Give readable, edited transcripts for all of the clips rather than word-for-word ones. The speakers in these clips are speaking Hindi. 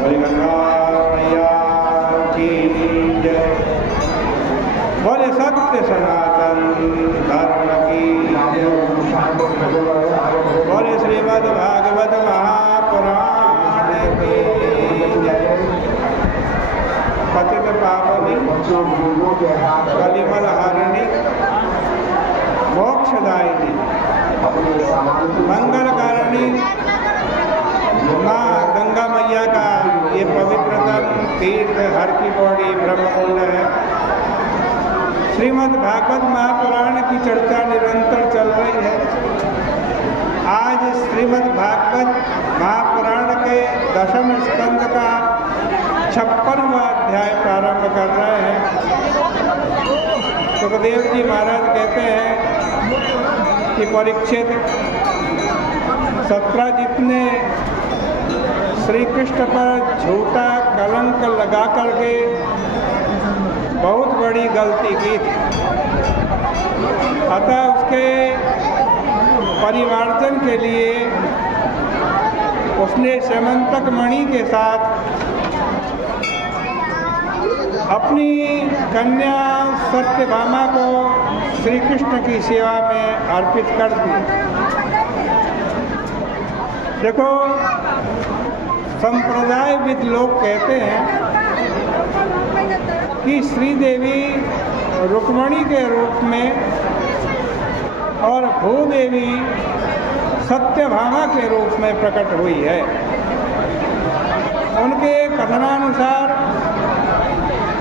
बोले गंगा मैया की जय। बोले सत्य सनातन धर्म की जय। बोले श्रीमद् भागवत महापुराण की जय। पतित पावनी कलिमल हरिणी मोक्षदायिनी मंगलकारिणी माँ गंगा मैया का ये पवित्रतम तीर्थ हर की पौड़ी ब्रह्मकुंड है। श्रीमद् भागवत महापुराण की चर्चा निरंतर चल रही है। आज श्रीमद् भागवत महापुराण के दशम स्कंद का 56वां अध्याय प्रारंभ कर रहे हैं। सुखदेव जी महाराज कहते हैं कि परीक्षित, सत्राजित ने श्री कृष्ण पर झूठा कलंक लगा करके बहुत बड़ी गलती की थी। अतः उसके परिमार्जन के लिए उसने स्यमंतक मणि के साथ अपनी कन्या सत्यभामा को श्री कृष्ण की सेवा में अर्पित कर दी। देखो, संप्रदायविद लोग कहते हैं कि श्री देवी रुक्मणी के रूप में और भूदेवी सत्यभामा के रूप में प्रकट हुई है। उनके कथनानुसार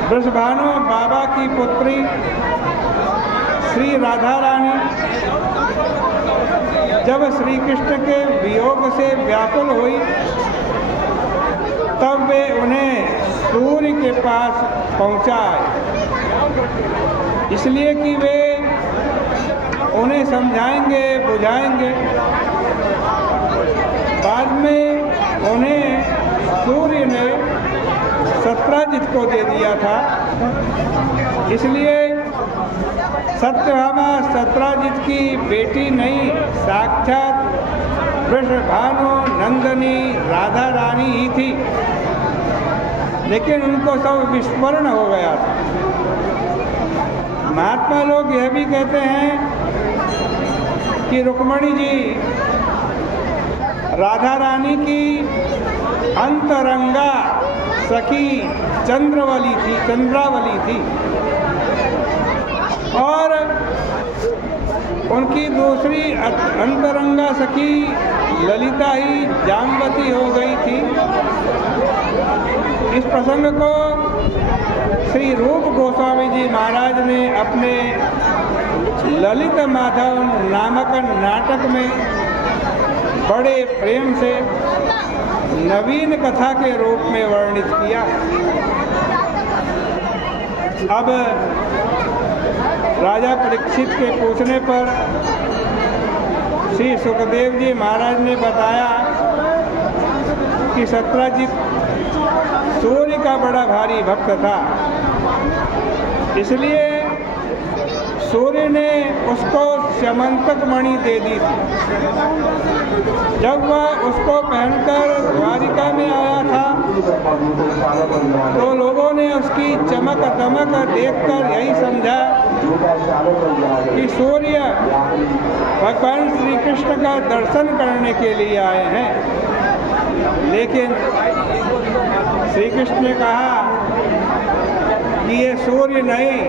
वृषभानु बाबा की पुत्री श्री राधा रानी जब श्री कृष्ण के वियोग से व्याकुल हुई तब वे उन्हें सूर्य के पास पहुंचाए, इसलिए कि वे उन्हें समझाएंगे, बुझाएंगे। बाद में उन्हें सूर्य ने सत्राजित को दे दिया था, इसलिए सत्यभामा सत्राजित की बेटी नहीं, साक्षात वृषभानु नंदनी राधा रानी ही थी। लेकिन उनको सब विस्मरण हो गया था। महात्मा लोग यह भी कहते हैं कि रुक्मणी जी राधा रानी की अंतरंगा सखी चंद्रावली थी और उनकी दूसरी अंतरंगा सखी ललिता ही जाम्बती हो गई थी। इस प्रसंग को श्री रूप गोस्वामी जी महाराज ने अपने ललित माधव नामक नाटक में बड़े प्रेम से नवीन कथा के रूप में वर्णित किया। अब राजा परीक्षित के पूछने पर श्री सुखदेव जी महाराज ने बताया कि सत्राजित सूर्य का बड़ा भारी भक्त था, इसलिए सूर्य ने उसको स्यमंतक मणि दे दी थी। जब वह उसको पहनकर द्वारिका में आया था तो लोगों ने उसकी चमक दमक देखकर यही समझा कि सूर्य भगवान श्री कृष्ण का दर्शन करने के लिए आए हैं। लेकिन श्री कृष्ण ने कहा कि ये सूर्य नहीं,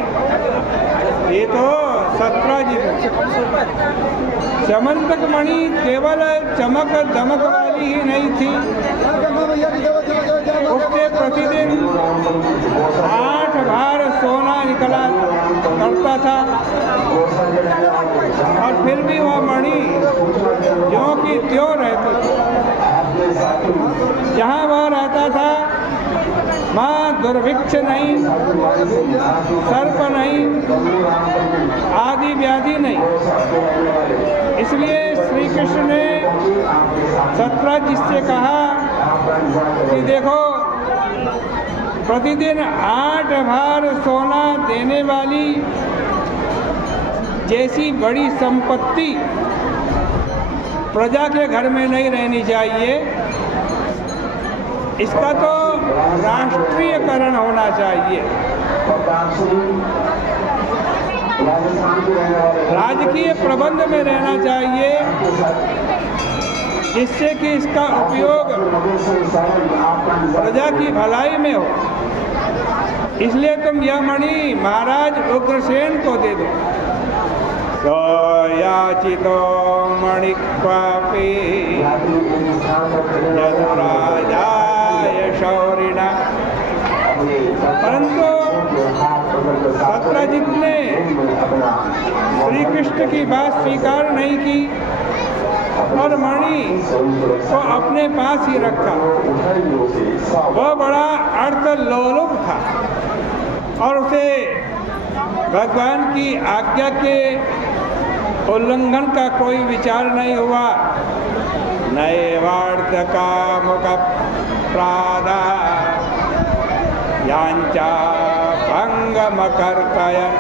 ये तो सत्राजित। स्यमंतक मणि केवल चमक दमक वाली ही नहीं थी, उससे प्रतिदिन 8 भार सोना निकला करता था और फिर भी वह मणि ज्यों की त्यों रहती थी। जहाँ वह रहता था वहाँ दुर्भिक्ष नहीं, सर्प नहीं, आदि व्याधि नहीं। इसलिए श्री कृष्ण ने सत्राजित से कहा कि देखो, प्रतिदिन 8 भार सोना देने वाली जैसी बड़ी संपत्ति प्रजा के घर में नहीं रहनी चाहिए। इसका तो राष्ट्रीयकरण होना चाहिए। राजकीय प्रबंध में रहना चाहिए, जिससे कि इसका उपयोग प्रजा की भलाई में हो। इसलिए तुम यह मणि महाराज उग्रसेन को दे दो। तो याचितो मणि क्वापि यदुराजाय शौरिणा। परंतु सत्यजित ने श्री कृष्ण की बात स्वीकार नहीं की और मणि को अपने पास ही रखा। वह बड़ा अर्थलोलुप था और उसे भगवान की आज्ञा के उल्लंघन का कोई विचार नहीं हुआ। नैवार्थ कामुक प्रादा यांचा भंगम कर्तयन्